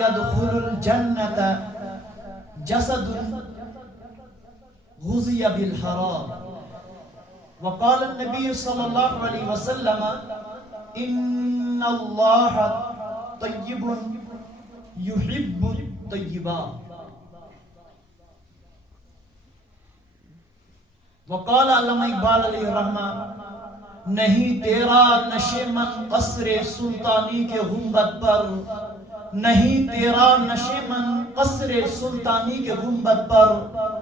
يدخل الجنة جسد غذي بالحرام. وقال النبي صلى الله عليه وسلم إن الله طيب يحب الطيبات. وقال علامہ اقبال علیہ الرحمہ نہیں تیرا نشے من قصر سلطانی کے گنبد پر، نہیں تیرا نشے من قصر سلطانی کے گنبد پر،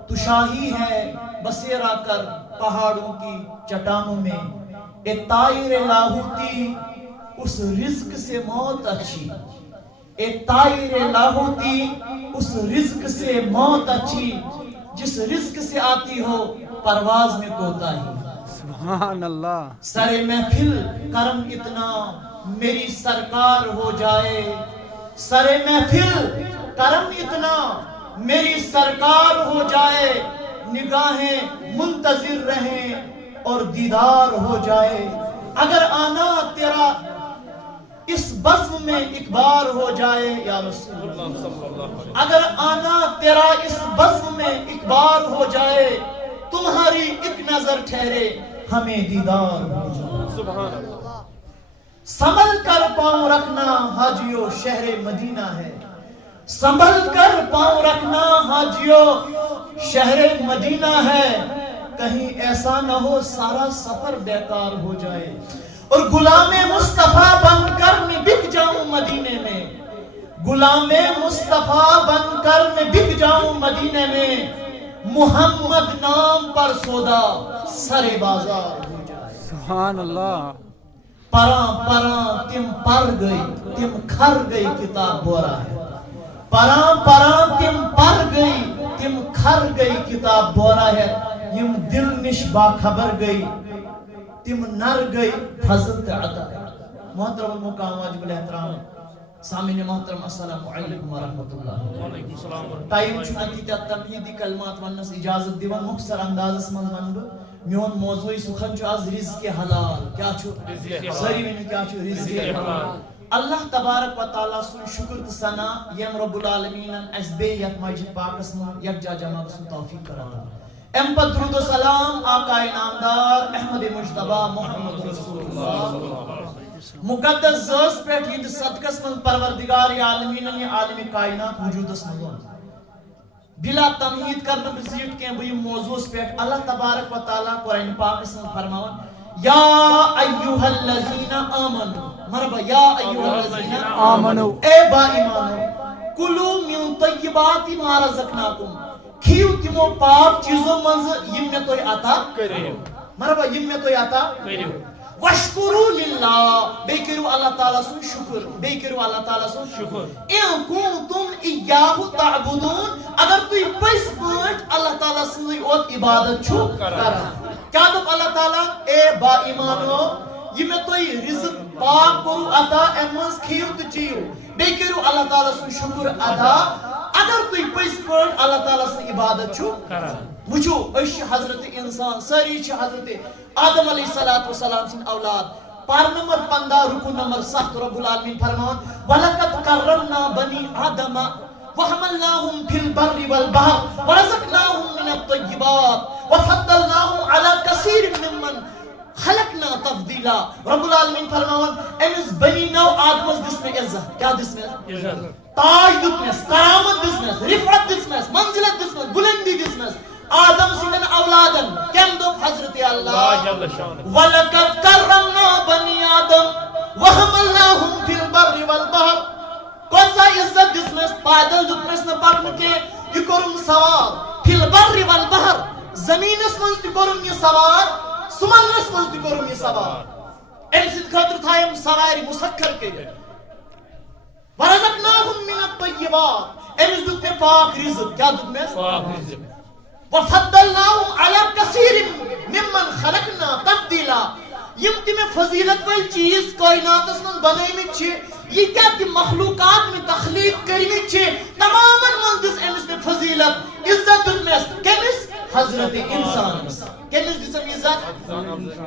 تو شاہی ہے بسیرا کر پہاڑوں کی چٹانوں میں. اے طائر لاہوتی اس رزق سے موت اچھی، اے طائر لاہوتی اس رزق سے موت اچھی، جس رزق سے آتی ہو پرواز میں کوتاہی. سبحان اللہ. سر محفل کرم اتنا میری سرکار ہو جائے، سر محفل کرم اتنا میری سرکار ہو جائے، نگاہیں منتظر رہیں اور دیدار ہو جائے. اگر آنا تیرا اس بزم میں ایک بار ہو جائے یا رسول اللہ، اگر آنا تیرا اس بزم میں ایک بار ہو جائے، تمہاری ایک نظر ٹھہرے ہمیں دیدار ہو جائے. سبحان اللہ. سنبھل کر پاؤں رکھنا حاجیو شہر مدینہ ہے، سنبھل کر پاؤں رکھنا حاجیو شہر مدینہ ہے، کہیں ایسا نہ ہو سارا سفر بیکار ہو جائے اور غلام مصطفیٰ بن کر میں بک جاؤں مدینے میں، غلام مصطفیٰ بن کر میں بک جاؤں مدینے میں، محمد نام پر سودا سرے بازار ہو جائے. سبحان اللہ. پراں پراں تم پر گئی تم کھر گئی کتاب بورا ہے، پراں پراں تم پر گئی تم کھر گئی کتاب بورا ہے، یم دل نش باخبر گئی تم نر گئی فضل عطا. محترم المقام واجب الاحترام سامعین محترم السلام علیکم ورحمۃ اللہ. ٹائم چھُنہ تیٖتیٛاہ تمہیدی کلمات وننس اجازت دِوان، مختصر اندازس منٛز ونہٕ بہٕ. میون موضوعی سخن چھُ آز رزق حلال. کیا چھُ؟ سٲری ؤنِو کیا چھُ؟ رزق حلال. اللہ تبارک و تعالیٰ سُنٛد شکر تہٕ ثنا یم رب العالمیٖنن اسہِ بیٚیہِ یتھ مسجد پاکس منٛز یکجا جمع گژھُن توفیق کران. ام پتہٕ درود و سلام آقا انعامدار احمد مجتبیٰ محمد رسول اللہ مقدس ذٲژ پٮ۪ٹھ یِہنٛدِس صدقس منٛز پروردگار عالمیٖنن یہِ عالمِ کائنات وجوٗدس منٛز اوٚن. بلا تمہید کرنہٕ بہٕ زیٖٹھ کینٛہہ بہٕ یِم موضوعس پٮ۪ٹھ. اللہ تبارک و تعالیٰ قرآن پاکس منٛز فرماوان یا ایُّہا الذین آمنوا، مرحبا یا ایُّہا الذین آمنوا، اے با ایمانو، کُلوٗ مِن طیبات ما رزقناکُم، کھیِو تِمو پاک چیٖزو منٛزٕ یِم مےٚ تۄہہِ عطا کٔرِو. مرحبا یِم مےٚ تۄہہِ عطا کٔرِو. وَاشْکُرُوا لِلّٰہ، بیٚیہِ کٔرِو اللہ تعالیٰ سُنٛد شُکُر، بیٚیہِ کٔرِو اللہ تعالیٰ سُنٛد شُکُر. اِن کُنتُم اِیّاہُ تَعْبُدوٗن، اگر تُہۍ پٔزۍ پٲٹھۍ اللہ تعالیٰ سٕنٛزٕے یوت عبادت چھُو کران. کیٛاہ دوٚپ اللہ تعالیٰ؟ اے با ایمانو، یہِ مےٚ تۄہہِ رِزق پاک کوٚروٕ عطا، اَمہِ منٛز کھیِو تہٕ چیٚیِو، بیٚیہِ کٔرِو اللہ تعالیٰ سُنٛد شُکُر ادا اگر تُہۍ پٔزۍ پٲٹھۍ اللہ تعالیٰ سٕنٛز عبادت چھُو کران. وٕچھِو أسۍ چھِ حضرت اِنسان، سٲری چھِ حضرت آدم علیہ السلام سٕنٛدۍ اولاد. پار نمبر 15 رکو نمبر 7 رب العالمین فرماوان وَلَقَدْ كَرَّمْنَا بَنِي آدَمَ وَحَمَلْنَاهُمْ فِي الْبَرِّ وَالْبَحْرِ وَرَزَقْنَاهُمْ مِنَ الطَّيِّبَاتِ وَفَضَّلْنَاهُمْ عَلَى كَثِيرٍ مِّمَّنْ خَلَقْنَا تَفْضِيلًا. رب العالمین فرماوان أمِس بنی نو آدمس دِژ مےٚ عزت. کیٛاہ دِژ مےٚ؟ تاج دیُتنَس، کرامت دِژنَس، رِفعت دِژنَس، منزلت دِژنَس، بُلندی دِژنَس. آدم سٕنٛدٮ۪ن اولادن کیٚم دوٚپ حضرت اللہ وَلَقَدْ كَرَّمْنَا بَنِي آدَم وَحَمَلْنَاهُمْ فِي الْبَرِّ وَالْبَحْرِ. کۭژاہ عزت دِژنَس، پیدل دیُتنَس نہٕ پکنہٕ کینٛہہ، یہِ کوٚرُن سوار. فِی الْبَرِّ وَالْبَحْرِ، زٔمیٖنَس منٛز تہِ کوٚرُن یہِ سوار، سمندرس منٛز تہِ کوٚرُن یہِ سوار. أمۍ سٕنٛدِ خٲطرٕ تھایَم سوارِ مُسخر کٔرِتھ. وَرَزَقْنَاهُمْ مِنَ الطَّيِّبَاتِ، أمِس دیُت مےٚ پاک رِزق. کیٛاہ دیُتنَس؟ وَفَضَّلْنَاهُمْ عَلَى كَثِيرٍ مِّمَّنْ خَلَقْنَا تَفْضِيلًا. یِم تہِ مےٚ فضیٖلت وٲلۍ چیٖز کٲیناتس منٛز بنٲومٕتۍ چھِ، ییٖتیٛاہ تہِ مخلوٗقات مےٚ تخلیٖق کٔرمٕتۍ چھِ، تمامن منٛز دِژ أمِس مےٚ فضیٖلت، عزت دیُتنَس. کٔمِس؟ حضرت انسانس. کٔمِس دِژم عزت؟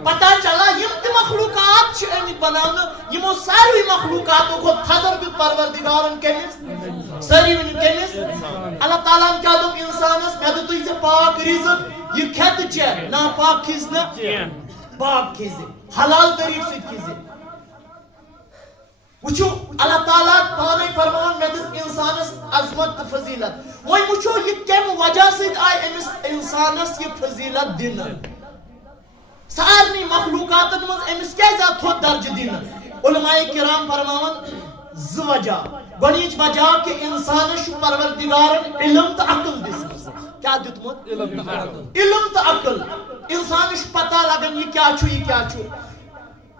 پتہ چلا یِم تہِ مخلوٗقات چھِ چھ آمت بناونا یمو ساروی مخلوقاتو کو تھزر دیت پروردگارن کمس ساری ون کمس اللہ تعالیٰ کیا دوپ انسانس میں دو تیسے پاک رزق یہ کھت چھ نا پاک کھیزنا پاک کھیزے حلال طریق سے کھیزے وچو اللہ تعالیٰ پانے فرمان میں دس انسانس عظمت فضیلت وہی وچو یہ کم وجہ سے آئے انسانس یہ فضیلت دینا سارنی مخلوقات مز امس کیا تھوت درج دین علماء کرام فرماون زٕ وجہ گۄڈنِچ وجہ کہ انسانس پروردگارن علم تو عقل دِژمٕژ کیا دیُتمُت علم تو عقل انسانس پتہ لگان یہ کیا چھُ یہ کیا چھُ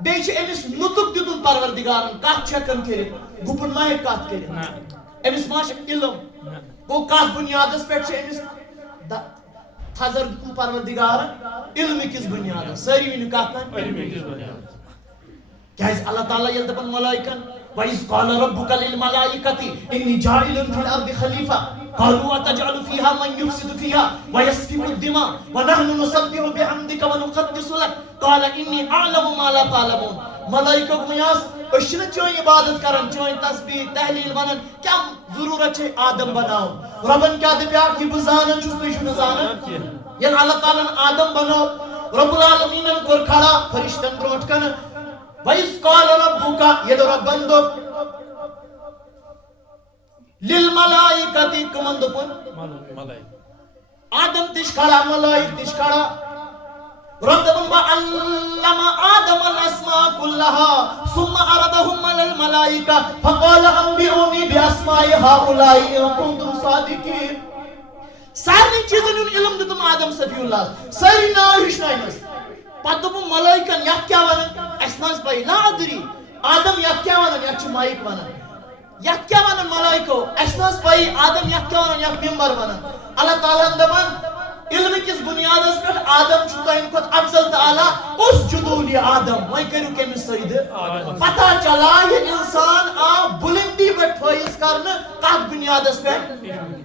بیٚیہِ چھُ أمِس نُطُق دیُتمُت پروردگارن کتھ چھِ ہٮ۪کان کٔرِتھ گُپُن ما ہیٚکہِ کتھ کٔرِتھ أمِس ما چھُ علم گوٚو کتھ بُنیادس پٮ۪ٹھ چھُ أمِس تھزر دیُتمُت پروردگارن علم کس بنیاد ساری ون کتھ کیاز اللہ تعالیٰ یل دپن ملائکن وَإِذْ قَالَ رَبُّكَ لِلْمَلَائِكَةِ إِنِّي جَاعِلٌ فِي الْأَرْضِ خَلِيفَةً قَالُوا أَتَجْعَلُ فِيهَا مَن يُفْسِدُ فِيهَا وَيَسْفِكُ الدِّمَاءَ وَنَحْنُ نُسَبِّحُ بِحَمْدِكَ وَنُقَدِّسُ لَكَ قَالَ إِنِّي أَعْلَمُ مَا لَا تَعْلَمُونَ ملائکہ میاس اشن چون عبادت کرن چون تسبیح تحلیل ونن کیا ضرورت ہے آدم بناو ربن کیا دپیا کہ بزانن چھس تو چھن زانن یل اللہ تعالیٰ آدم بنو رب العالمین کور کھڑا فرشتن بروٹ کن وَإِذْ قَالَ رَبُّكَ ید ربن دو لِلْمَلَائِكَةِ کمن دپن آدم تش کھڑا ملائک تش کھڑا رب دپن وَعَلَّمَ آدَمَ الْأَسْمَاءَ كُلَّهَا ثُمَّ عَرَضَهُمْ عَلَى الْمَلَائِكَةِ فَقَالَ أَنبِئُونِي بِأَسْمَاءِ هَؤُلَاءِ إِن كُنتُمْ صَادِقِينَ سارنی چیزن علم دیتم آدم صفی اللہ ساری ناو ہشنائنس پتہ دپم ملائکن یت کیا ونن اس ناس پائی لا ادری آدم یت کیا ونن یت چھ مائک ونن یت کیا ونن ملائکو اس ناس پائی آدم یت کیا ونن یت ممبر ونن اللہ تعالیٰ دپن علم کس بنیادس پہ آدم چھو تو ان کو افضل تعالیٰ اس جدولی آدم وہی کرو کہ سید پتہ چلا یہ انسان آ بلندی بٹ فائز کرنا قد بنیادس پہ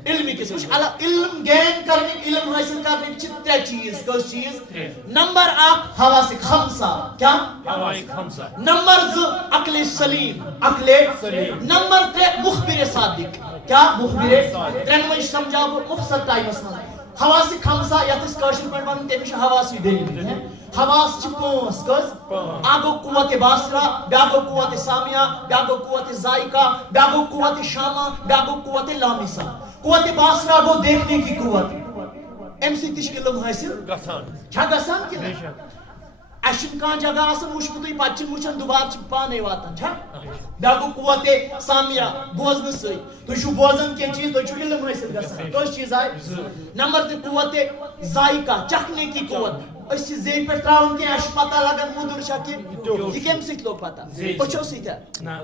علم کس علم گین کرنے علم حاصل کرنے کی ترے چیز کس چیز نمبر 1 حواس خمسہ کیا نمبر 2 عقل سلیم عقل سلیم نمبر 3 مخبر صادق کیا مخبر ترنوئی سمجھا مختصر ٹائم اس میں حواس خمسہ یت اس کاشر پہ ون تمش حواسی دلیل حواس چھ پانچ کس اگو قوت باصرہ بیاگو قوت سامعہ بیاگو قوت ذائقہ بیاگو قوت شامہ بیاگو قوت لامسہ قوت باصرہ گو دیکھنے کی قوت ام سی تش علم حاصل چھا گسان کہ اشن کان جگہ آسن وشمت پچن وچن دوبارہ چھ پانے واتن چھا بیاگو قوت سامعہ بوزن سی تو چھو بوزن کی چیز تو چھو علم حاصل گسان تو چیز آئے نمبر 3 قوت ذائقہ چکھنے کی قوت اس زی پہ تراون کی اش پتہ لگن مدر شکی یہ کم سیت لوگ پتہ اچھو سیتا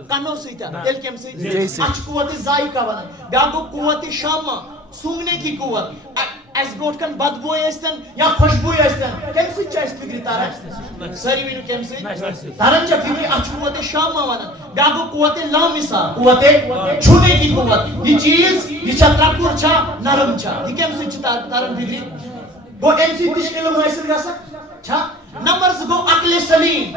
کنو سیتا دل کم سیت اچھ قوت ذائقہ ونن بیاگو قوت شامہ سونگنے کی قوت اس بروٹ کن بدبو ایستن یا خوشبو ایستن کم سیت چاہیس فکری تارن ساری وینو کم سیت تارن چا فکری اچھ قوت شامہ ونن بیاگو قوت لامسا قوت چھونے کی قوت یہ چیز یہ چا ترکور چا نرم چا یہ کم سیت تارن فکری گو ام سی تش علم حاصل گسا چھا نمبر 2 گو عقل سلیم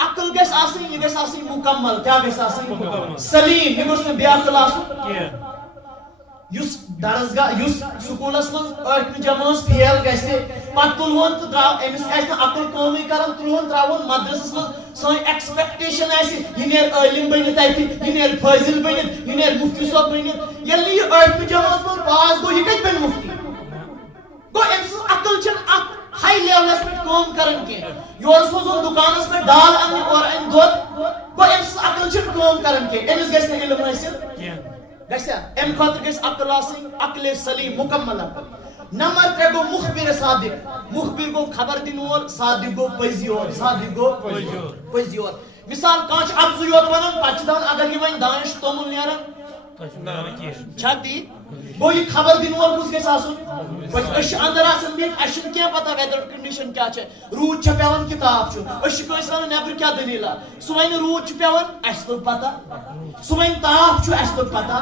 عقل گس آسن یہ گس آسن مکمل کیا گس آسن سلیم یہ گس میں بے عقل آسن یس درسگاہ یس سکولس من ٲٹھمہِ جمٲژ فیل گژھِ پتہٕ تُلہون تہٕ درٛاو أمِس آسہِ نہٕ عقل کٲمٕے کران تُلہون ترٛاوہون مدرسس منٛز سٲنۍ ایکسپیکٹیشن آسہِ یہِ نیرِ عٲلِم بٔنِتھ اَتہِ یہِ نیرِ فٲضِل بٔنِتھ یہِ نیرِ مُفتی صٲب بٔنِتھ ییٚلہِ نہٕ یہِ ٲٹھمہِ جمٲژ منٛز پاس گوٚو یہِ کتہِ بنہِ مُفتی گوٚو أمۍ سٕنٛز عقل چھنہٕ اکھ ہائی لیولس پہ کٲم کران کینٛہہ یور سوزون دُکانس پہ دال اننہِ اورٕ انہِ دۄد گوٚو أمۍ سٕنٛز عقل چھنہٕ کٲم کران کینٛہہ أمِس گژھِ نہٕ علم حٲصِل گژھِ امہِ خٲطرٕ گژھِ عقل آسٕنۍ عقلِ سلیم مُکمل عقل نمبر 3 گوٚو مُخبِر صادق مُخبِر گوٚو خبر دِنہٕ وول صادق گوٚو پٔزی یور صادق گوٚو پٔزی یور مثال کانٛہہ چھُ اَپزُے یوت وَنان پتہٕ چھِ دپان اگر یہِ وۄنۍ دانش توٚمُل نیران چھا تی گوٚو یہِ خبر دِنہٕ وول کُس گژھِ آسُن أسۍ چھِ اندر آسان بِہِتھ اَسہِ چھُنہٕ کینٛہہ پتہ ویدر کنڈِشن کیٛاہ چھِ روٗد چھا پیٚوان کِتاب چھُ أسۍ چھِ کٲنٛسہِ وَنان نیٚبرٕ کیٛاہ دٔلیٖلا سُہ وَنہِ روٗد چھُ پیٚوان اَسہِ لوٚگ پتہ سُہ وَنہِ تاپھ چھُ اَسہِ لوٚگ پتہ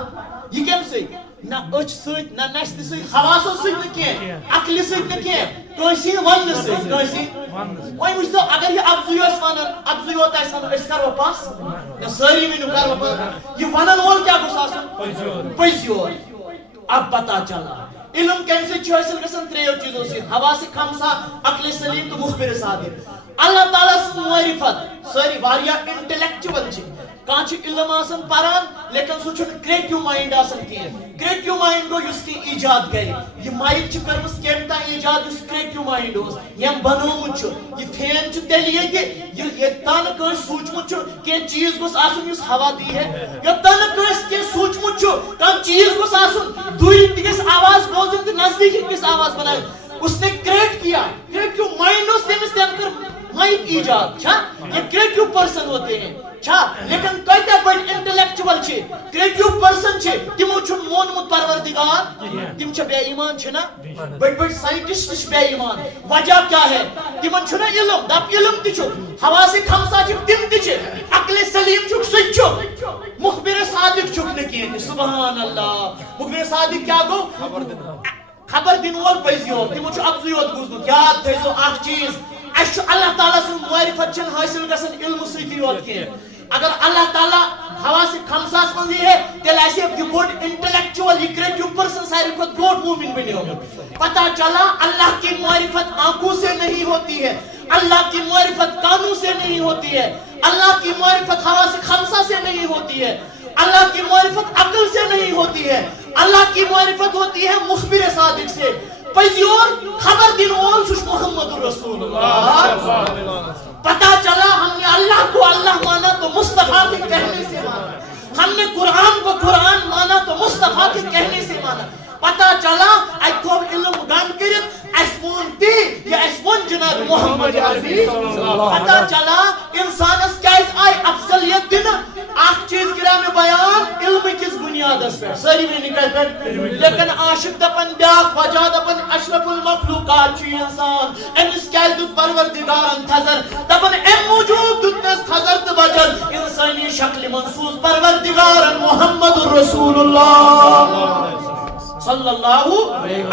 یہ کم سی نہ اچھ ست نہ نشت ست حواسو ست کی عقل ست کی کنسی ون ست کنسی وۄنۍ وٕچھتو اگر یہ افضوی اوس ونان افضوی ہوتا ہے سن اس کرو پاس نہ ساری ونو کرو پاس یہ ونان وول کیا گوس آسن پزیور اب پتہ چلا علم کیسے حاصل گژھان تریو چیزوں سے حواس خمسہ عقل سلیم تو مخبر صادق اللہ تعالیٰ سن معرفت ساری واریاہ انٹلیکچوئل چھ کان چھ علم آسان پران لیکن سو چھن کریٹیو مائنڈ آسان کین کریٹیو مائنڈ گو یس کی ایجاد گئی یہ مائنڈ چھ کرمس کیمتا ایجاد یس کریٹیو مائنڈ ہوس یم بنومت چھ یہ فین چھ تیلی ہے کہ یہ تان کس سوچمت چھ کہ چیز گوس آسن یس ہوا دی ہے یہ تان کس کے سوچمت چھ کان چیز گوس آسن دوری تکس آواز بوزن تو نزدیک کس آواز بنائے اس نے کریٹ کیا کریٹیو مائنڈ اس نے مستیم کر مائنڈ ایجاد چھا یہ کریٹیو پرسن ہوتے ہیں چھا لیکن کئیتا بڑی انٹلیکچوئل چھے کریٹیو پرسن چھے تمو چھن مونمت پروردگار تم چھے بے ایمان چھے نا بڑی سائنٹسٹ چھے بے ایمان وجہ کیا ہے تمن چھنا علم دب علم تی چھو حواس خمسہ چھو تم تی چھے عقل سلیم چھو سچ چھو مخبر صادق چھو نکین سبحان اللہ مخبر صادق کیا گو خبر دن وول پیزیو تمو چھو افضویت گوزنت یاد تھیزو آخ چیز اچھو اللہ تعالیٰ سے معرفت چھن حاصل گسن علم سیتی ہوت کی اگر اللہ تعالیٰ حواس خمساس منزی ہے تیل ایسے یہ بوٹ انٹلیکچوئل یہ کریٹیو پرسن ساری خود بوٹ مومن بنی ہوگا پتہ چلا اللہ کی معرفت آنکھوں سے نہیں ہوتی ہے اللہ کی معرفت کانوں سے نہیں ہوتی ہے اللہ کی معرفت حواس خمسہ سے نہیں ہوتی ہے اللہ کی معرفت عقل سے نہیں ہوتی ہے اللہ کی معرفت ہوتی ہے مخبر صادق سے پیزیور خبر دن اول سوش محمد رسول اللہ پتہ چلا ہم نے اللہ کو اللہ مانا تو مصطفیٰ کے کہنے سے مانا ہم نے قرآن کو قرآن مانا تو مصطفیٰ کے کہنے سے مانا پتہ چلا ایتھو علم گان کرت اسمون تی یا اسمون جناب محمد عربی پتہ چلا انسان اس کیس آئی افضلیت دن آخ چیز کرا میں بیان علم کس بنیاد اس پر ساری میں نکل پر لیکن عاشق دپن بیاق وجہ دپن اشرف المخلوقات چی انسان امس کیس دت پروردگارن تھزر دپن ام موجود دتنس تھزر تبجل انسانی شکل منصوص پروردگارن محمد رسول اللہ صلی اللہ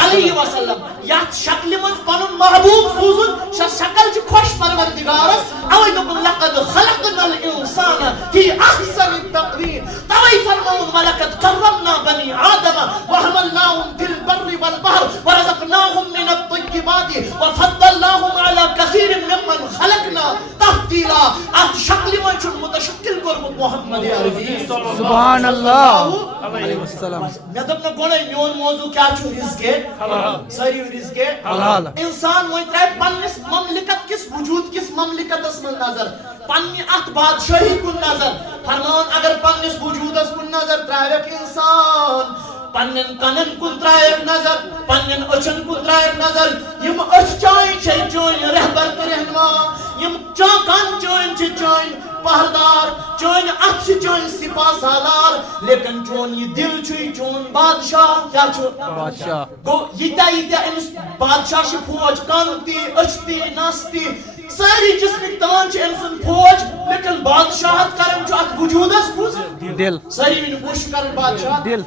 علیہ وسلم یات شکل من پنن محبوب سوزن شکل چھ خوش پروردگارس اوی دپن لقد خلقنا الانسان فی احسن تقویم توی فرمون ولقد کرمنا بنی آدم وحملناهم فی البر والبحر ورزقناهم من الطیبات وفضلناهم على كثير ممن خلقنا تفضیلا ات شکل من چھ متشکل کرمت محمد عربی سبحان اللہ علیہ وسلم میں دپنا گوڑے میون موضوع کیا چھو رزق ساری رزق انسان وہی ترائے پنس مملکت کس وجود کس مملکت اس میں نظر پنی ات بادشاہی کن نظر فرمان اگر پنس وجود اس کن نظر ترائے انسان پنن کنن کن ترائے نظر پنن اچن کن ترائے نظر یم اچ چائیں چھے چوئیں رہبر تو رہنما یم چاکان چوئیں چھے چوئیں پہردار چون ات چون سپاہ سالار لیکن چون یہ دل چھوئی چون بادشاہ کیا چھو بادشاہ گو یہ امس بادشاہ چھ فوج کانتی اچتی ناستی ساری جسمک تان چھ امسن فوج لیکن بادشاہت کرن چھ ات وجودس کس دل ساری ون کوشش کرن بادشاہ دل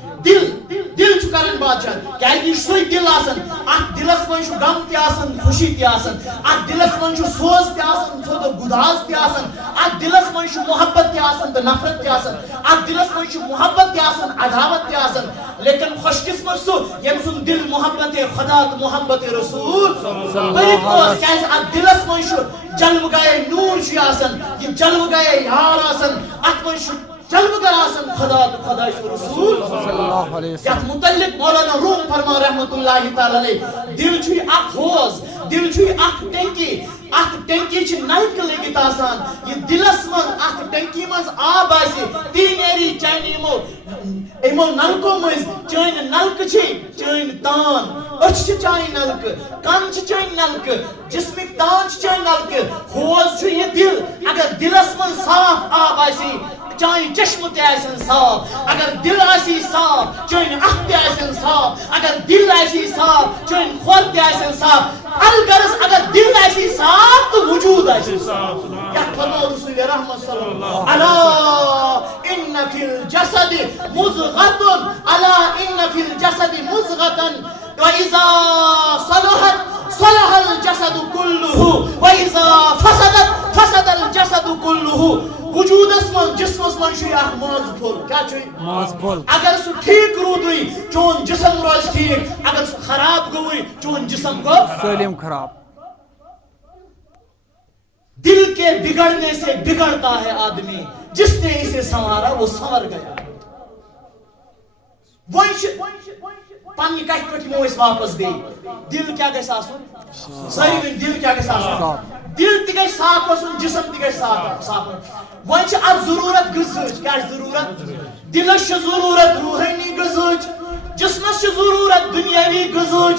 دل چھ کرن بادشاہ کیا یہ سوئی دل آسن ات دلس من چھ غم تی آسن خوشی تی آسن ات دلس من چھ سوز تی آسن سود گداز تی آسن ات دلس من چھ محبت تی آسن تو نفرت تی آسن ات دلس من چھ محبت تی آسن عداوت تی آسن لیکن خوش قسمت سو یم سن دل محبت خدا تو محبت رسول بریک اوس کیاز ات دلس من چھ جلو گئے نور چھ آسن یہ جلو گئے یار آسن ات من چھ جلو گر آسن خدا تو خدا رسول صلی اللہ علیہ وسلم یت متعلق مولانا روم فرما رحمت اللہ تعالی علیہ دل چھوئی اخ حوض دل چھوئی اخ ٹینکی چھ نلک لگت آسان یہ دلس من اخ ٹینکی مز آب آسی تی نیری چینی ایمو نلکو مز چین نلک چھ چین تان اچھ چین نلک کان چین نلک جسمک تان چین نلک حوض چھ یہ دل اگر دلس من صاف آب آسی چاہیے چشم تے ایسن صاف اگر دل ایسی صاف چاہیے اخ تے ایسن صاف اگر دل ایسی صاف چاہیے خود تے ایسن صاف الغرض اگر دل ایسی صاف تو وجود ایسی صاف یا فرماؤ رسول رحمت صلی اللہ علیہ ان فی الجسد مضغۃ الا صلحت صلح الجسد كله وإذا فسدت فسد الجسد كله. وجود اسمن جسم اسمن شيء ماز پھول کیا چھ ماز پھول. اگر سو ٹھیک رودوی چون جسم روز ٹھیک, اگر سو خراب گوئی چون جسم کو سلیم خراب. دل کے بگڑنے سے بگڑتا ہے آدمی, جس نے اسے سنوارا وہ سنور گیا. پنہ کتھ پہ اس واپس گئی. دل کیا گژھِ آسُن ساری دل کیا گژھِ آسُن, دل تہ گژھِ صاف آسُن, جسم تہ گژھِ صاف. وۄنۍ چھِ اتھ ضروٗرت غذہٕچ. کیٛاہ چھِ ضروٗرت؟ دلس چھِ ضروٗرت روحٲنی غذہٕچ, جسمس چھِ ضروٗرت دُنیٲوی غذہٕچ.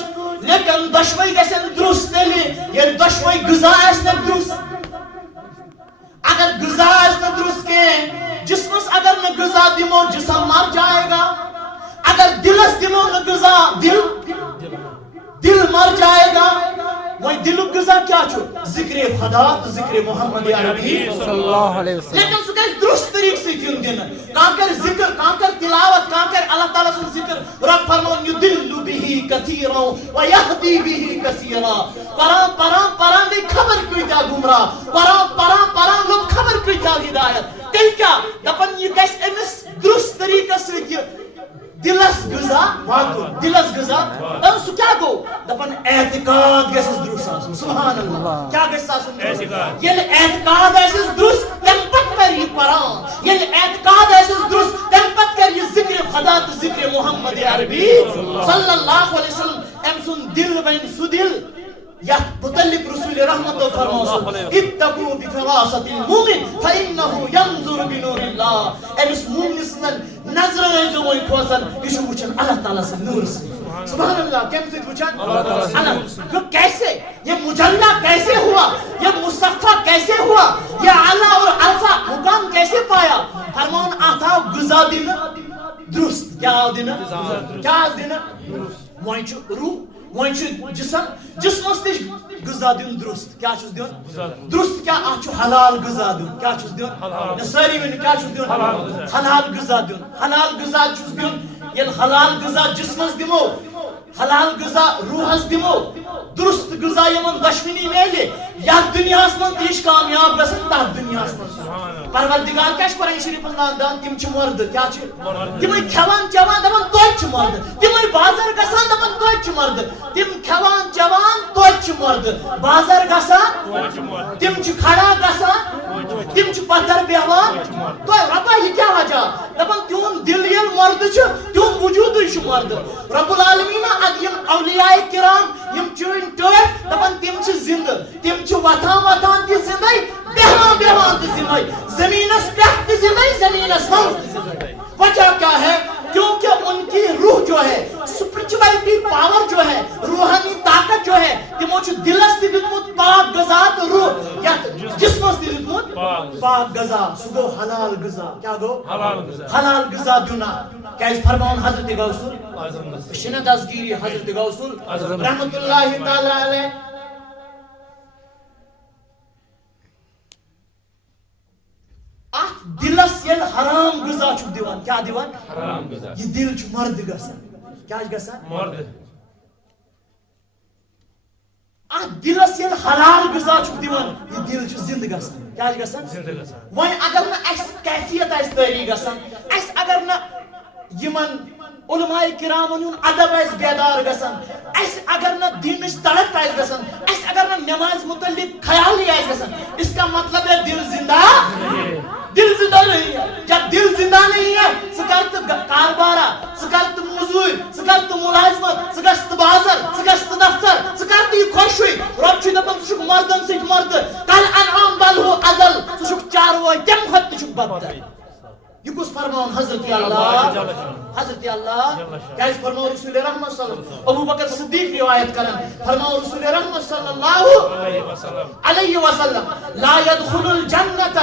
لیکن دۄشوے گژھن درست تیٚلہِ ییٚلہِ دۄشوے غذا آسہِ نہٕ درست. اگر غذا آسہِ نہٕ درست کینٛہہ, جسمس اگر نہٕ غذا دِمو جسم مر جائے گا. اگر دلس دِمو نہٕ غذا دل مر جائے گا. وۄنۍ دلُک غذا کیا چھُ؟ ذکر خدا تہٕ ذکر محمد عربی صلی اللہ علیہ وسلم. لیکن سُہ گژھِ درست طریقہٕ سۭتۍ یُن دِنہٕ. کانٛہہ کر ذکر, کانٛہہ کر تلاوت, کانٛہہ کر اللہ تعالیٰ سُنٛد ذکر. رب فرمون یُدِلُّ بِهِ کثیرا ویہدی بِهِ کثیرا. پران پران پران گٔے خبر کۭتیاہ گمراہ, پران پران پران لوٚب خبر کۭتیاہ ہدایت. تیٚلہِ کیٛاہ دپن یہِ گژھِ أمِس درست طریقس سۭتۍ یہِ دلس غذا واتُن, دلس غذا. سُہ کیٛاہ گوٚو؟ دپن اعتقاد گژھٮ۪س درست آسُن. سبحان اللہ. کیٛاہ گژھِ آسُن؟ ییٚلہِ اعتقاد آسٮ۪س درست تمہِ پتہٕ کر یہِ پران. ییٚلہِ اعتقاد آسٮ۪س درست تمہِ پتہٕ کر یہِ ذکر خدا تہٕ ذکر محمد عربی صلی اللہ علیہ وسلم. أمۍ سُنٛد دل بنہِ سُہ دل یتھ متعلق رسول رحمت فرموسُن اتقوا بفراست المؤمن فانه ينظر بنور الله. أمِس مومنہِ سٕنٛزن نظرن ٲسۍزیو وۄنۍ کھوژان, یہِ چھُ وٕچھان اللہ تعالیٰ سٕنٛدِ نوٗرٕ سۭتۍ. سبحان اللہ. کمہِ سۭتۍ وٕچھان؟ اللہ. کیسے یہ مجلہ کیسے ہوا, یہ مصطفیٰ کیسے ہوا, یہ اعلیٰ اور الفا مقام کیسے پایا؟ فرمان اتھ آو غذا دِنہٕ درست. کیٛاہ آو دِنہٕ؟ کیٛاہ آو دِنہٕ؟ وۄنۍ چھُ روح, وۄنۍ چھُ جسم, جسمس تہِ چھُ غذا دیُن درست. کیٛاہ چھُس دیُن درست؟ کیٛاہ اتھ چھُ حلال غذا دیُن. کیٛاہ چھُس دیُن؟ سٲری ؤنِو کیٛاہ چھُس دیُن؟ حلال غذا دیُن. حلال غذا چھُس دیُن. ییٚلہِ حلال غذا جسمس دِمو, حلال غذا روحس دِمو, درست غذا یِمن دۄشوٕنی میلہِ, یتھ دُنیاہس منٛز تہِ چھِ کامیاب گژھان تتھ دُنیاہس منٛز. پروردگار کیٛاہ چھُ قرآن شریٖفس منٛز دپان؟ تِم چھِ مردٕ. کیٛاہ چھِ تِمے کھٮ۪وان چٮ۪وان دپان توتہِ چھِ مردٕ. تِمے بازر گژھان دپان توتہِ چھِ مردٕ. تِم کھٮ۪وان چٮ۪وان توتہِ چھِ مردٕ. بازر گژھان, تِم چھِ کھڑا گژھان, تِم چھِ پتھر بیہوان. تۄہہِ رۄبا یہِ کیٛاہ وجہ؟ دپان تِہُنٛد دل ییٚلہِ مردٕ چھُ تِہُنٛد وجوٗدٕے چھُ مردٕ. رب العالمیٖن یِم اولیاء کرام یِم چٲنۍ ٹٲٹھۍ دپان تِم چھِ زندٕ, تِم چھِ وتھان وتھان تہِ زندے, بیہوان بیہوان تہِ زندے, زمینس پٮ۪ٹھ تہِ زندے, زمینس منٛز تہِ زندے. وجہ کیا ہے؟ کیونکہ ان کی روح جو ہے, اسپرچولیٹی پاور جو ہے, روحانی طاقت جو ہے, تمو چھُ دلس تہِ دیُتمُت پاک غذا تہٕ روح یتھ جسمس تہِ دیُتمُت پاک غذا. سُہ گوٚو حلال غذا. کیٛاہ گوٚو؟ حلال غذا دیُن. کیٛازِ فرماوُن حضرت غوثُل شِنہٕ دستگیری حضرت غوثُل رحمتہ اللہ تعالیٰ علیہ, اتھ دلس ییٚلہِ حرام غذا چھُکھ دِوان. کیٛاہ دِوان؟ یہِ دل چھُ مردٕ گژھان. کیٛاہ چھُ گژھان؟ اتھ دلس ییٚلہِ حلال غذا چھُکھ دِوان یہِ دل چھُ زندٕ گژھان. کیٛاہ چھُ گژھان؟ وۄنۍ اگر نہٕ اسہِ کیفیت آسہِ تٲری گژھان, اسہِ اگر نہٕ یِمن علماء کرامن ہُنٛد ادب آسہِ بیدار گژھان, اسہِ اگر نہٕ دیٖنٕچ تڑپ آسہِ گژھان, اسہِ اگر نہٕ نمازِ متعلق خیالٕے آسہِ گژھان, اس کا مطلب ہے دل زندہ, دل زندہ نہیں ہے. جب دل زندہ نہیں ہے ژٕ کر تہٕ کاربارا, ژٕ کر تہٕ موٚزوٗرۍ, ژٕ کر تہٕ مُلازمت, ژٕ گژھ تہٕ بازر, ژٕ گژھ تہٕ دفتر, ژٕ کر تہٕ یہِ خۄشوٕے. رۄب چھُ دپان ژٕ چھُکھ مردن سۭتۍ مردٕ, کل انعام بل ہو ازل, ژٕ چھُکھ چاروٲے تمہِ کھۄتہٕ تہِ چھُکھ بدتر. یہ کس فرماؤن حضرت اللہ, حضرت اللہ. کیٛازِ فرماو رسول رحمت صلی اللہ, ابو بکر صدیق روایت کرن, فرماو رسول رحمت صلی اللہ علیہ وسلم لا يدخل الجنت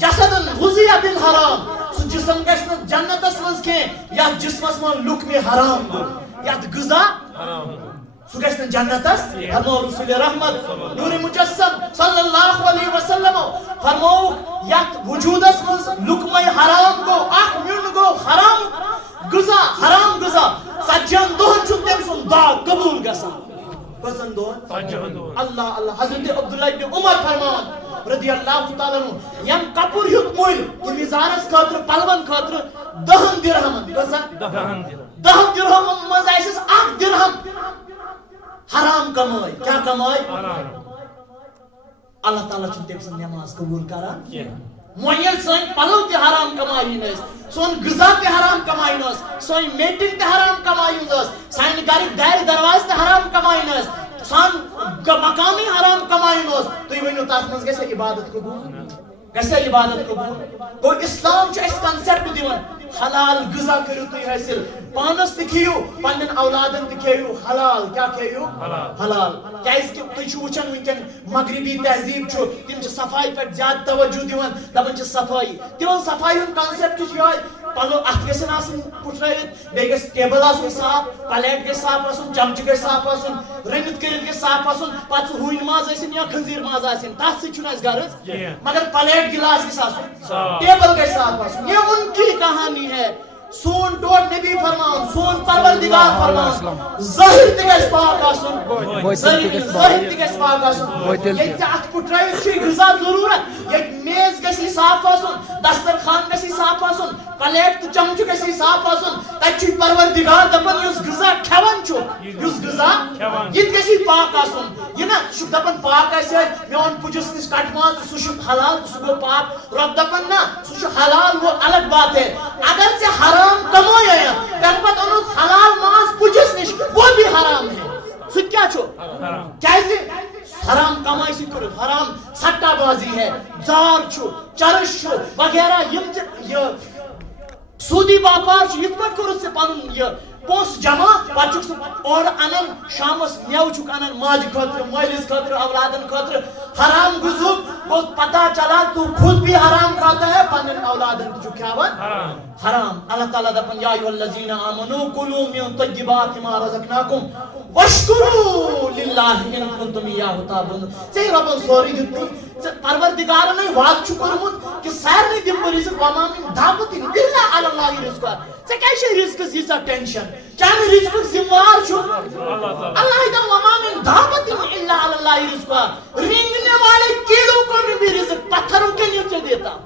جسد غذی بالحرام. سُہ جسم گژھِ نہٕ جنتس منٛز کینٛہہ یتھ جسمس منٛز لُکمہِ حرام گوٚو, یتھ غذا سُہ گژھِ نہٕ جنتس. فرماو رسول رحمت نور مجسم صلی اللہ علیہ وسلم فرماو یتھ وجوٗدس منٛز لُکمے حرام گوٚو, اکھ میوٚن گوٚو حرام غذا, حرام غذا, ژتجِہن دۄہن چھُنہٕ تٔمۍ سُنٛد داغ قبوٗل گژھان. حساب کسن دون اللہ اللہ حضرت عبداللہ ابن عمر فرمان رضی اللہ تعالیٰ عنہ یم کپور ہیوک مول کہ نظارس خاطر پلون خاطر 10 درہم کسن 10 درہم مز ایسس 1 درہم حرام کمائی کیا کمائی اللہ تعالیٰ چھن تم سن نماز قبول کران مویل سن پلو تے حرام کمائی نس سون غذا تے حرام کمائی نس سون میٹنگ تے حرام کمائی نس سان گھر دار دروازے تے حرام کمائی نس سان مقامی حرام کمائی نس تو ونو تات مز گژھِ عبادت قبول گژھِ عبادت قبول گو اسلام چھ اس کنسپٹ دیوان حلال غذا کرو تو حاصل پانس تہ کھیو پنن اولادن تہ کھیو حلال کیا کھیو حلال کیاز کہ تہ چھو وچن ونکن مغربی تہذیب چھو تم چھ صفائی پر زیادہ توجہ دیوان دپن چھ صفائی تمن صفائی ہن کنسپٹ چھ یہ پلو اتھ گژھن آسن پٹھرٲوِتھ بیٚیہِ گژھِ ٹیبل آسُن صاف پلیٹ گژھِ صاف آسُن چمچہٕ گژھِ صاف آسُن رٔنِتھ کٔرِتھ گژھِ صاف آسُن پتہٕ سُہ ہوٗنۍ ماز ٲسِن یا خنزیٖر ماز آسِن تتھ سۭتۍ چھُنہٕ اَسہِ غرض مگر پلیٹ گلاس گژھِ آسُن ٹیبل گژھِ صاف آسُن یہ ان کی کہانی ہے سون ٹوٹ نبی فرمان سون پروردگار فرمان ظاہر تہ گژھِ پاک آسُن ظاہر تہ گژھِ پاک آسُن ییٚتہِ اتھ پٹھرٲوِتھ چھُ غذا ضروٗرت ییٚتہِ میز گژھِ صاف آسُن دسترخوان گژھِ صاف آسُن پلیٹ تہ چمچہٕ گژھِ صاف آسُن تتہِ چھُ پروردگار دپان یُس غذا کھٮ۪وان چھُ یُس غذا یہِ تہِ گژھِ پاک آسُن یہِ نہ سُہ چھُ دپان پاک آسہِ مےٚ اوٚن پُجس نِش کٹہٕ ماز تہٕ سُہ چھُ حلال تہٕ سُہ گوٚو پاک رۄب دپان نہ سُہ چھُ حلال وہ الگ بات ہے اگر ژےٚ حرام کمایا تمہ پتہٕ اوٚنُتھ حلال ماز پُجس نِش وہ بھی حرام ہے سُہ تہِ کیاہ چھُ کیازِ حرام کمائی سۭتۍ کوٚرُتھ حرام سٹا بازی ہے زار چھُ چرس چھُ وغیرہ یم یہ سودی باپار چھُ یِتھ پٲٹھۍ کوٚرُتھ ژےٚ پنُن یہ پونسہٕ جمع پتہٕ چھُکھ ژٕ اورٕ انان شامس میوٕ چھُکھ انان ماجہِ خٲطرٕ مٲلِس خٲطرٕ اولادن خٲطرٕ حرام غذہُک گوٚو پتہ چلان تو خود بھی حرام کھاتا ہے پنن اولادن تہِ چھُکھ کھیاوان حرام اللہ تعالیٰ دپان یا ایھا الذین آمنوا کلوا من طیبات ما رزقناکم واشکروا للہ ان کنتم ایاہ تعبدون ژےٚ رۄبن سورُے دیُتمُت ژےٚ پروردگارن وعدٕ چھُ کوٚرمُت کہ سارنٕے دِمہٕ بہٕ رزق وما من دابۃ الا علی اللہ رزقها ژےٚ کیازِ چھے رزقس ییٖژاہ ٹینشن چانہِ رزقُک ذمہٕ وار چھُ اللہ دپان وما من دابۃ الا علی اللہ رزقها رینگنے والے کیڑوں کو بھی رزق پتھروں کے نیچے دیتا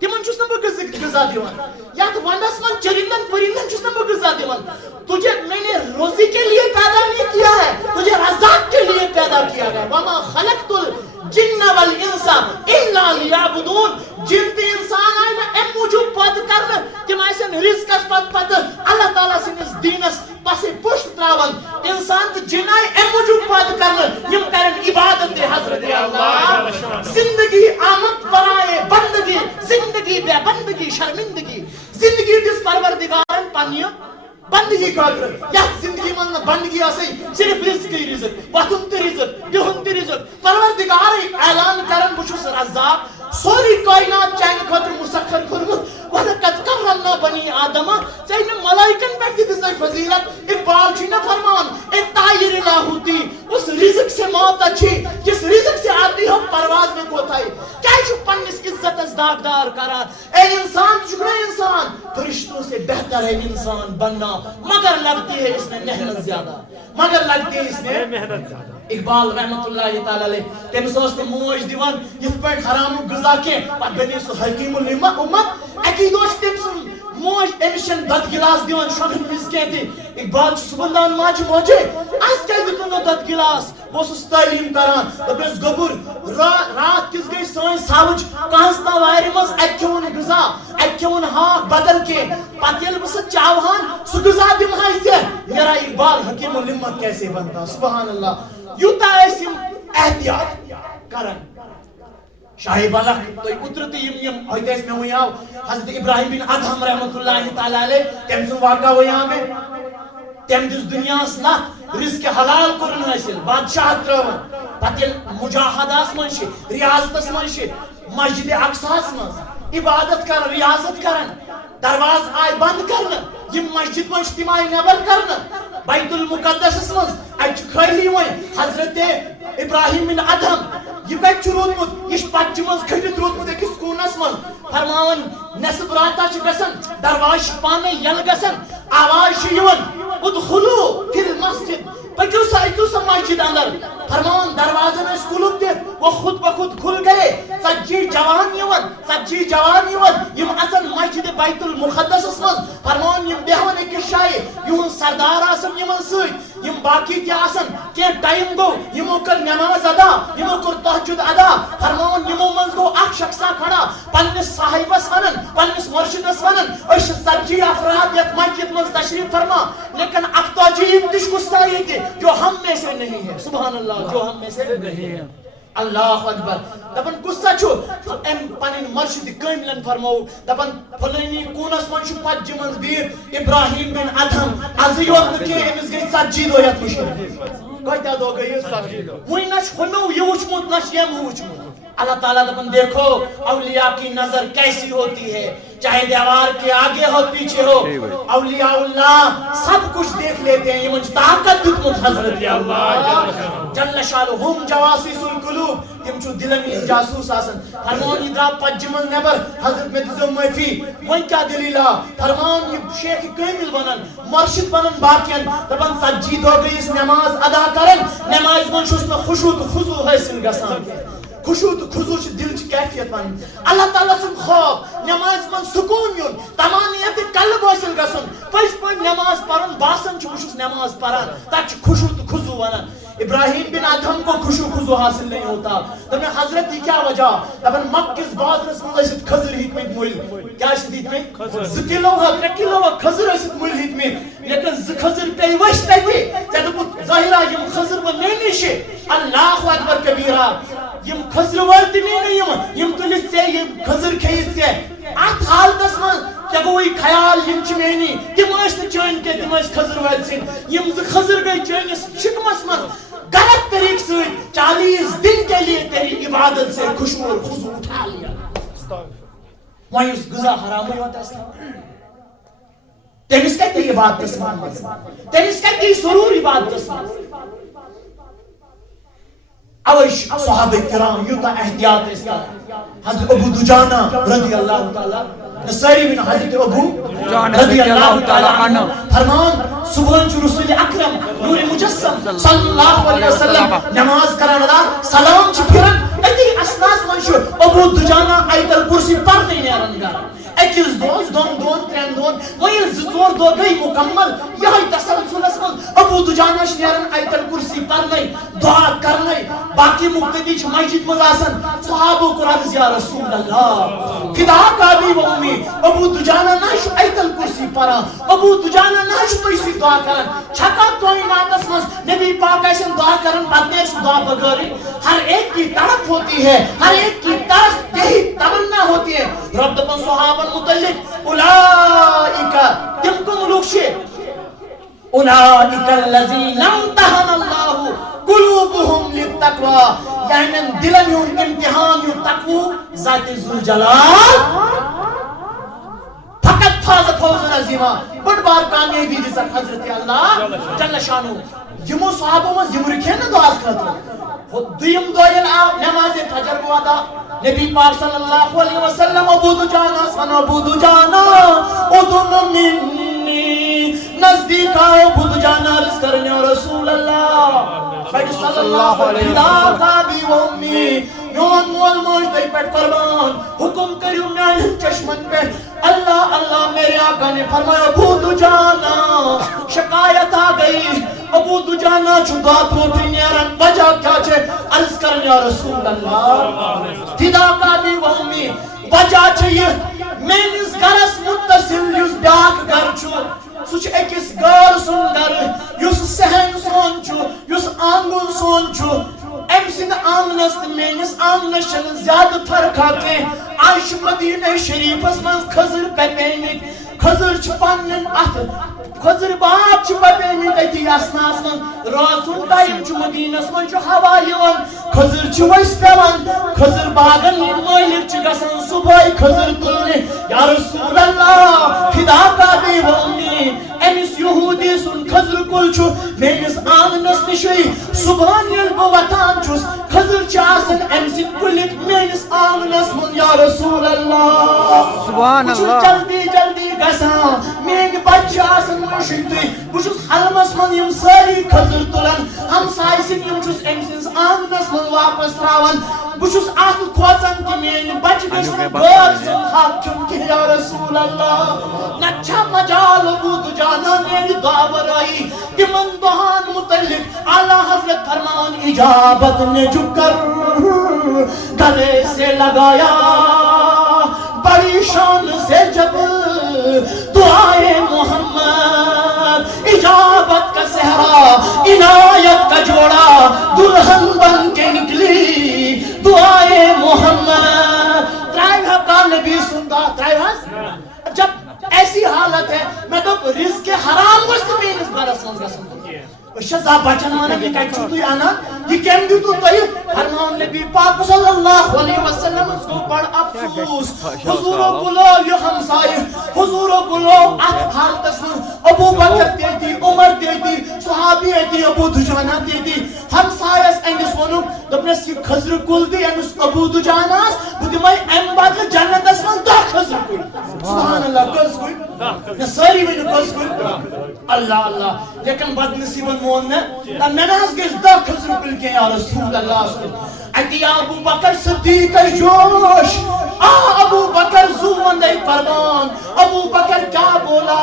تمن چھُس نہٕ بہٕ غذا دِوان یتھ ونٛدس منٛز چرندن پرندن چھُس نہٕ بہٕ غذا دِوان تجھے میں نے روزی کے لیے پیدا نہیں کیا ہے تجھے رزاق کے لیے پیدا کیا گیا وما خلقت الجن والانس الا لیعبدون جن تہ انسان آئی نہ امہِ موٗجوٗب پٲدٕ کرنہٕ تِم آسن رزقس پتہٕ اللہ تعالیٰ سٕنٛدِس دیٖنس پسے پُش تراوان انسان تہ جن آئی امہِ موٗجوٗب پٲدٕ کرنہٕ یم کرن عبادت حضرت اللہ زندگی آمد برائے بندگی زندگی بے بندگی شرمندگی زندگی دِژ پروردگارن پننہِ بندگی خاطر یتھ زندگی منٛز نہٕ بندگی آسے صرف رزقٕے رزق وۄتھُن تہِ رزق بِہُن تہِ رزق پروردگارے اعلان کران بہٕ چھُس رزاق سورُے کائنات چانہِ خٲطرٕ مُسخر کوٚرمُت وَلَقَدْ كَرَّمْنَا بَنِي آدَمَ ژےٚ نہٕ ملائکن پٮ۪ٹھ تہِ دِژے فضیلت اقبال چھُے نہ فرمان اے طائر لاہوتی اس رزق سے موت اچھی جس رزق سے آتی ہو پرواز میں کوتاہی کیٛازِ چھُکھ پننِس عزتس داغدار کران اے انسان ژٕ چھُکھ نا انسان فرشتوں سے بہتر ہے انسان بننا مگر لگتی ہے اس میں محنت زیادہ مگر لگتی ہے اس میں محنت زیادہ اقبال رحمت اللہ تعالیٰ علیہ تٔمِس ٲس نہٕ موج دِوان یِتھ پٲٹھۍ حرامُک غذا کینٛہہ پتہٕ بنے سُہ حکیٖم الامت اکی دۄہ چھِ تٔمۍ سُنٛد موج أمِس چھنہٕ دۄدٕ گِلاس دِوان شۄنٛگن وِزِ کینٛہہ تہِ اقبال چھُ صُبحن دپان ماجہِ موجے اَسہِ کیٛازِ دیُتوٕ نہٕ دۄدٕ گِلاس بہٕ اوسُس تعلیٖم کران دوٚپنس گوٚبُر راتھ کِژ گٔے سٲنۍ ساوٕج کانٛہہ تام وارِ منٛز اَتہِ کھیوٚوُن غذا اَتہِ کھیوٚوُن ہاکھ بدل کینٛہہ پتہٕ ییٚلہِ بہٕ سُہ چاوہان سُہ غذا دِمہاے ژےٚ میرا اقبال حکیٖم الامت کیسے بنتا سبحان اللہ یوٗتاہ ٲسۍ یِم احتیاط کران شاہی بلق تو اتر یم ہوتے میں ہوئی آو حضرت ابراہیم بن ادھم رحمت اللہ تعالیٰ علیہ تم سن واقع ہوئی آو میں تم دس دنیا لت رزق حلال کرن حاصل بادشاہ ترون پتہ مجاہداس من ریاضتس من مسجد اقصاس من عبادت کر ریاضت کرن درواز آئی بند کرن یم مسجد من تم آئی نبر کرن بیت المقدس من اتھ خالی وۄنۍ حضرت ابراہیم بن ادھم یہ کتھ روٗدمُت یہ پتچہِ منٛز کھٔٹِتھ روٗدمُت أکِس کوٗنس منٛز فرماوان نٮ۪صف راتا چھِ گژھان دروازٕ چھِ پانے یلہٕ گژھان آواز چھِ یِوان ادخلوا فی المسجد پکیو سا مسجد اندر فرمان دروازن اس کھلوک دے وہ خود بخود کھل گئے ژتجی جوان یم اژن مسجد بیت المقدس من فرمان یم بیہون أکس جایہِ یہن سردار آسن یمن ست یم باقی تہ آسن کی ٹائم گو یمو کر نماز ادا یمو کر تہجد ادا فرمان یمو من گو اخ شخصا کھڑا پنس صاحبس ونن پنس مرشدس ونن أسۍ 40 افراد یتھ مسجد من تشریف فرما لیکن 48 تش غصہ یہ جو ہم میں سے نہیں ہے سبحان اللہ جو ہم میں سے نہیں ہے اللہ اکبر دپن غصہ چھو ام پنن مرشد کاملن فرمو دپن فلانی کونس من چھو پجہ من بیر ابراہیم بن ادہم از یوت کہ امس گئی 40 دو یت مشرک کتیا دو گئی 40 دو وہی نش ہنو یہ وچمت نش یم وچمت اللہ تعالیٰ دپن دیکھو اولیاء کی نظر کیسی ہوتی ہے چاہے دیوار کے آگے ہو پیچھے ہو اولیاء اللہ سب کچھ دیکھ لیتے ہیں یہ مجھ طاقت دکمت حضرت اللہ جل شانہ ہم جواسیس القلوب تم چھو دلن جاسوس آسن فرمان یہ دراب پجہ من نبر حضرت میں دزو معافی وہیں کیا دلیلہ فرمان یہ شیخ کامل بنن مرشد بنن باقین دپن 40 ہو گئی اس نماز ادا کرن نماز من چھو اس میں خشوع و خضوع حاصل گژھان خشوع تو خضوع دل چ کیفیت ون اللہ تعالیٰ سن خوف نماز من سکون یون تمانیت قلب حاصل گژھن پز پہ نماز پرن باسن بہت نماز پران تک خشوع تو خضوع ونان ابراہیم بن ادہم کو خشوع خضوع حاصل نہیں ہوتا دپن حضرت یہ کیا وجہ دپن مکس بازرس من ٲسِتھ کھزر ہیتمت مٔلۍ کیا ہیتمت 2 کلو 3 کلو کھزر ٲسِتھ مٔلۍ ہیتمت لیکن 2 کھزر پے وش تتہِ ژےٚ دوٚپُتھ ظاہرہ یم کھزر بہٕ مےٚ نِش اللہ اکبر کبیرہ یم کھزر ور تہِ مےٚ یم تُلِتھ ژےٚ یم کھزر کھیٚیِتھ ژےٚ اتھ حالتس منٛز ژےٚ گوٚوُے خیال یم چھِ میٛٲنی تِم ٲسۍ نہٕ چٲنۍ کینٛہہ تِم ٲسۍ کھزر وٲلۍ سٕنٛدۍ یم 2 کھزر گٔے چٲنِس شِکمس منٛز غلط طریق سے 40 دن کے لیے تیری عبادت سے خشوع اور خضوع اٹھا لیا وہیں اس غذا حرام ہوتا ہے تمس کہتے عبادت اسمان تمس کہتے سرور عبادت اسمان اوش صحابہ کرام یوتا احتیاط اس کا حضرت ابو دجانہ رضی اللہ تعالی نصاری بن حضرت ابو رضی اللہ تعالی عنہ فرمان صبح رسول اکرم نور مجسم صلی اللہ علیہ وسلم نماز کران دا سلام چھ پھرن اتی اسناس منشو ابو دجانہ آیت الکرسی پڑھنے نیرن گا اکس دوز دون 3 دون ویل 2 دو گئی مکمل یہ تسلسلس من ابو دجانہ نیرن آیت الکرسی پڑھنے دعا کرنے باقی مقتدی چھ مسجد مز آسن صحابہ کو عرض یا رسول اللہ فداک ابی و امی ابو دجانہ نش آیت الکرسی پڑھا ابو دجانہ نش تو دعا کرن چھکا کائناتس مز نبی پاک ایسن دعا کرن بدنیر سے دعا بغیر ہر ایک کی تڑپ ہوتی ہے ہر ایک کی طرف یہی تمنا ہوتی ہے رب دپن صحابہ متعلق اولئک تم کو ملوک شے اولئک الذین امتحن اللہ قلوبهم للتقوى یعنی دلن یون امتحان یون تقوی ذات ذوالجلال فقط فاز فوزا عظیما بڑ بار کامیابی دس حضرت اللہ جل شانہ یمو صحابہ من یم رکھے نا دعا خاطر دیم دویل نماز فجر کو ادا نبی پاک صلی اللہ علیہ وسلم ابو دجانہ سن ابو دجانہ ادن منی نزدیک آؤ ابو دجانہ عرض کرنے رسول اللہ صلی اللہ علیہ وسلم میون مول موج دے پیٹ قربان حکم کریو میان چشمن پہ اللہ اللہ میرے آقا نے فرمایا ابو دجانہ شکایت آ گئی ابو دجانہ چھتا پروٹی نیرن وجہ کیا چھے عرض کرنے یا رسول اللہ فدا کا بھی و امی وجہ چھے یہ میں اس گرس متصل یس بیاک گر چھو سوچ ایکس گار سن گر یس سہن سون چھو یس آنگن سون چھو ام سن آمنس مینس آمنس شن زیادہ فرق آتے عائش مدینہ شریفس من خضر پپینک خضر چھپانن ات خضر باپ چھ پپینک ایتی اسناس من راسون ٹائم چھ مدینس من چھ ہوا یون خضر چھ ویس پیوان خضر باغن مالک چھ گسن صبح خضر تلنے یا رسول اللہ فدا کا بی و امی امس یہودی سن خضر کل چھ مینس آمنس نشی صبح نیل بواتان چھس خضر چاسن امسن کلک مینس آمنس من یا رسول اللہ سبحان اللہ جلدی جلدی گسان مین بچہ آسن مشتی بچس حلمس من یم ساری خضر تلان ہمسائے سن یم چھس ام سنس آنگنس من واپس تراوان بچس ات کھوژان کہ میٲنۍ بچہ گژھن غٲر سُنٛد حق کھیوٚن کینٛہہ یا رسول اللہ نہ چھا مجال ابو دجانا میری دعورائی تمن دہان متعلق اعلیٰ حضرت فرمان اجابت نے جھک کر گلے سے لگایا بڑی شان سے جب دعائے محمد اجابت کا صحرا عنایت کا جوڑا دلہن بن کے نکلی دعائے محمد ترائیوہ کا نبی سنتا ترائیوہ جب ایسی حالت ہے میں تو رزق حرام گوشت بھی اس بارہ سنگا سنتا شزا بچن وانا بھی کہہ چھو تو آنا یہ کیم دی تو تئی فرمان نبی پاک صلی اللہ علیہ وسلم اس کو بڑا افسوس حضور و بلو یہ ہمسائے حضور و بلو ات حالت اسم ابو بکر دیتی عمر دیتی صحابی دیتی ابو دجانا دیتی ہمسائے اس انگس ونو دبنس یہ خضر کل دی انس ابو دجانا بدی میں ام بادل جنت اسمان دا خضر کل سبحان اللہ کس کل یا ساری میں کس کل اللہ اللہ لیکن بد نصیبن مون میں ناز گیس دا خضر کل کے یا رسول اللہ صلی اللہ اتی ابو بکر صدیق جوش ابو بکر زومن دے فرمان ابو بکر کیا بولا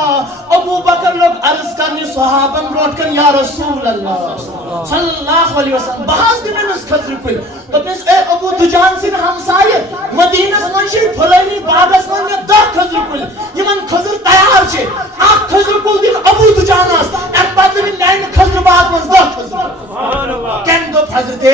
ابو بکر لوگ عرض کرنے صحابن روٹ کر یا رسول اللہ صلی اللہ علیہ وسلم بہاز دی میں اس خضر کل تو پس اے ابو دجان سن ہمسائے مدینہ منشی پھلینی باغس من میں دا خضر کل یہ من خضر تیار چھے آخ خضر کل دن ابو دجان اس ایک بات میں نین خضر باغ من دا خضر کیم دو حضرت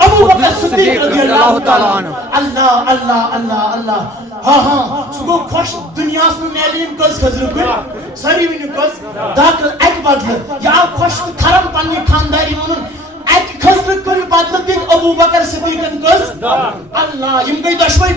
ابو بکر صدیق رضی اللہ تعالیٰ اللہ اللہ اللہ اللہ ہاں ہاں سگو خوش دنیا میں میلیم کس خضر کل سری ونی کس داخل ایک بدل یا خوش کھرم پنی خانداری منن ایک خضر کل بدل دیکھ ابو بکر صدیقن کس اللہ یم گئی دشوئی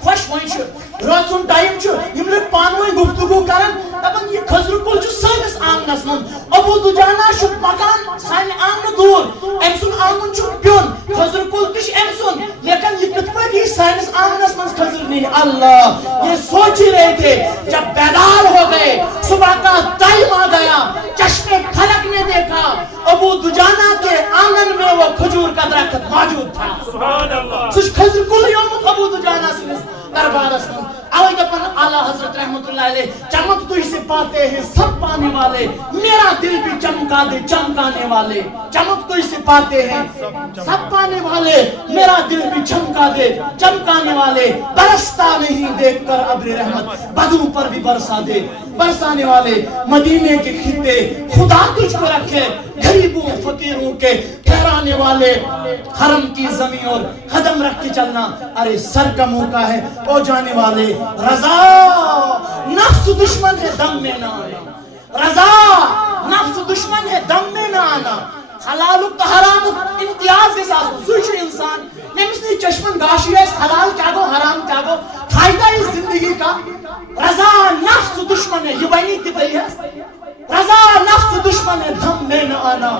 خوش وائن چھ رسون ٹائم چھ یم لوگ پانوئی گفتگو کرن دپن یہ خضر کل چھ سانس آنگنس من ابو دجانا چھ مکان سان آنگن دور ام سن آنگن چھ پیون خضر کل تش ام سن لیکن یہ کتنا یہ سانس آنگنس من خضر نہیں اللہ یہ سوچ ہی رہے تھے جب بیدار ہو گئے صبح کا ٹائم آ گیا چشم فلک نے دیکھا ابو دجانا کے آنگن میں وہ کھجور کا درخت موجود تھا سبحان اللہ سچ خضر کل یوم ابو دجانا سے دربار اسم آوئی دپن اعلیٰ حضرت رحمت اللہ علیہ چمک تو اسے پاتے ہیں سب پانے والے میرا دل بھی چمکا دے چمکانے والے چمک تو اسے پاتے ہیں سب پانے والے میرا دل بھی چمکا دے چمکانے والے برستا نہیں دیکھ کر ابر رحمت بدو پر بھی برسا دے برسانے والے مدینے کے خطے خدا تجھ کو رکھے غریبوں فقیروں کے ٹھہرانے والے حرم کی زمین اور قدم رکھ کے چلنا ارے سر کا موقع ہے او جانے والے رضا نفس دشمن ہے دم میں نہ آنا رضا نفس دشمن ہے دم میں نہ آنا حلال و حرام امتیاز کے ساتھ سوچ انسان نمس نے چشمن گاشی ہے حلال کیا گو حرام کیا گو فائدہ اس زندگی کا رضا نفس دشمن ہے یہ بینی تبری ہے رضا نفس دشمن ہے دم میں نہ آنا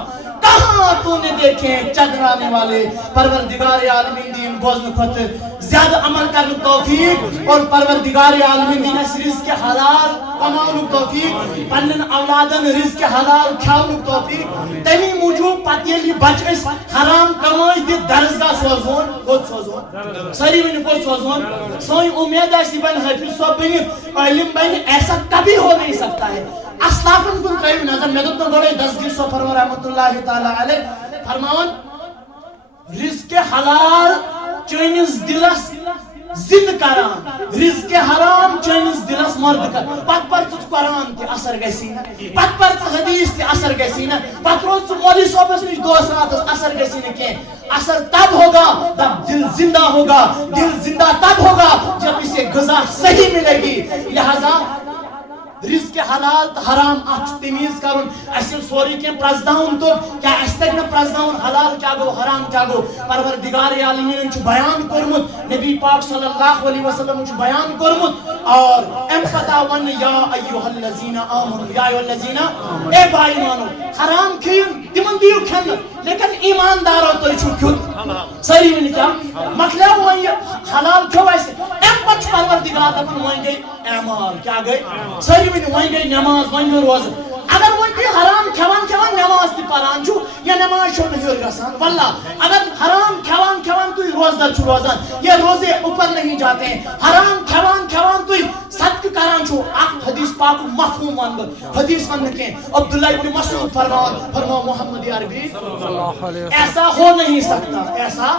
کہاں تو نے دیکھیں چدرانے والے پروردگار عالمین دین بوزن خط زیادہ عمل کرنے توفیق اور پروردگار عالمین دین اس رزق حلال کماؤں توفیق پنن اولادن رزق حلال کھاؤں توفیق تیمی موجود پتیلی بچ اس حرام کمائی دی درزگاہ سوزون خود سوزون سری میں خود سوزون سوئی امید ایسی بن حفظ سو بنی علم بن ایسا کبھی ہو نہیں سکتا ہے اسلافن کن ترائیو نظر میں تو گوڑے دستگیر سو فرور رحمت اللہ تعالیٰ علیہ فرماؤن رزق حلال چینز دلس زند کران رزق حرام چینز دلس مرد کر پت پر چت قرآن تی اثر گسینا پت پر چت حدیث تی اثر گسینا پت روز چت مولی صحبت نش دو ساعت اثر گسینا کہ اثر تب ہوگا تب دل زندہ ہوگا دل زندہ تب ہوگا جب اسے غذا صحیح ملے گی لہذا رزق حلال تو حرام اچھ تمیز کرن اسیم سوری کے پرزداؤن تو کیا اس تک نہ پرزداؤن حلال کیا گو حرام کیا گو پروردگار عالمین چھ بیان کرمت نبی پاک صلی اللہ علیہ وسلم چھ بیان کرمت اور ام فتاون یا ایوہ الذین آمنوا یا ایوہ الذین اے بھائی مانو حرام کھین تمن دیو کھن لیکن ایماندارو تو چھو کھن سری میں کیا مطلب وہی حلال کیوں ایسے ام پچ پروردگار اپن وہیں گئی اعمال کیا گئی سری وہیں گئی نماز وہیں گئی روز اگر وہیں گئی کھیوان کھیوان نماز تہ پران چھو یا نماز چھو نہیں گژھان واللہ اگر حرام کھیوان کھیوان تھی روزدار چھو روزان یا روزے اوپر نہیں جاتے ہیں حرام کھیوان کھیوان تھی صدقہ کران چھو اخ حدیث پاک مفہوم ون حدیث ون کہ عبداللہ ابن مسعود فرما محمد عربی ایسا ہو نہیں سکتا ایسا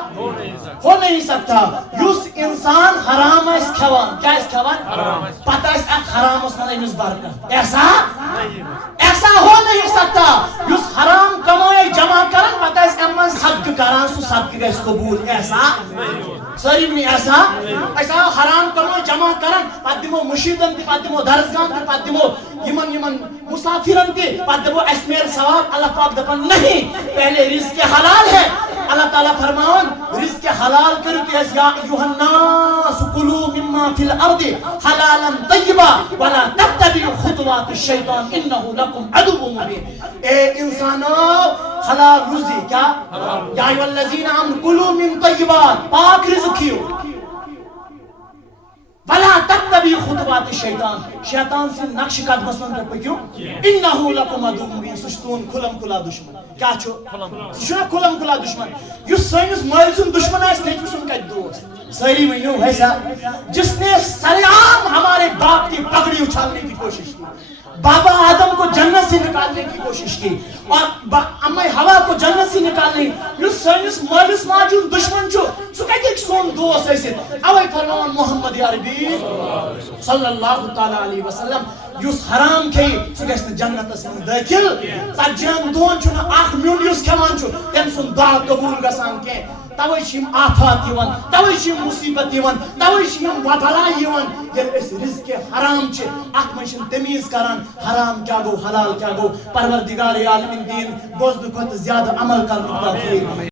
ہو نہیں سکتا یس انسان حرام اس کھیوان کیا اس کھیوان پتہ اس اخ حرام اس من امس برکت ایسا ہو نہیں سکتا یس حرام کمائے جمع کرن پتہ اس امن صدقہ کران سو صدقہ گژھِ قبول ایسا ساری بنی ایسا حرام کمائے جمع کرن پتہ دمو مشیدن تہ پتہ دمو درسگاہن تہ پتہ دمو یمن مسافرن تہ پتہ دمو اس میل ثواب اللہ پاک دپن نہیں پہلے رزق حلال ہے اللہ تعالیٰ فرماون رزق حلال کرو کہ یا ایوہ الناس کلوا مما فی الارض حلالا طیبا ولا تتبعوا خطوات الشیطان انه لکم عدو مبین اے انسانو حلال رزق کیا یا ایوہ الذین آمنوا کلوا من طیبات پاک رزق کھیو ولا تتبعوا خطوات الشیطان شیطان سے نقش قدمس من پکیو انه لکم عدو مبین سشتون کھلم کھلا دشمن کیا چھو چھنا کھلم کھلا دشمن یس سینس مال سن دشمن ہے نیچو سن کا دوست ساری میں یوں ایسا جس نے سرعام ہمارے باپ کی پگڑی اچھالنے کی کوشش کی بابا آدم کو جنت سے نکالنے کی کوشش کی اور امی ہوا کو جنت سے نکالنے یس سینس مالس ماجون دشمن چھو سو کہتے ایک سون دوست ایسے اوے فرمان محمد عربی صلی اللہ تعالی علیہ وسلم یس حرام کھئی سو گژھِ جنت من داخل ژتجیہن دۄہن چھُنہٕ اکھ میوٚن یُس کھٮ۪وان چھُ تٔمۍ سُنٛد دعا قبوٗل گژھان کینٛہہ توے چھِ یِم آفات یِوان توے چھِ یِم مُصیبت یِوان توے چھِ یِم بلاے یِوان ییٚلہِ أسۍ رزق حرام چھِ اتھ منٛز چھِنہٕ تمیٖز کران حرام کیٛاہ گوٚو حلال کیٛاہ گوٚو پروردگار عالمین دین بوزنہٕ کھۄتہٕ زیادٕ عمل کرنُک توفیٖق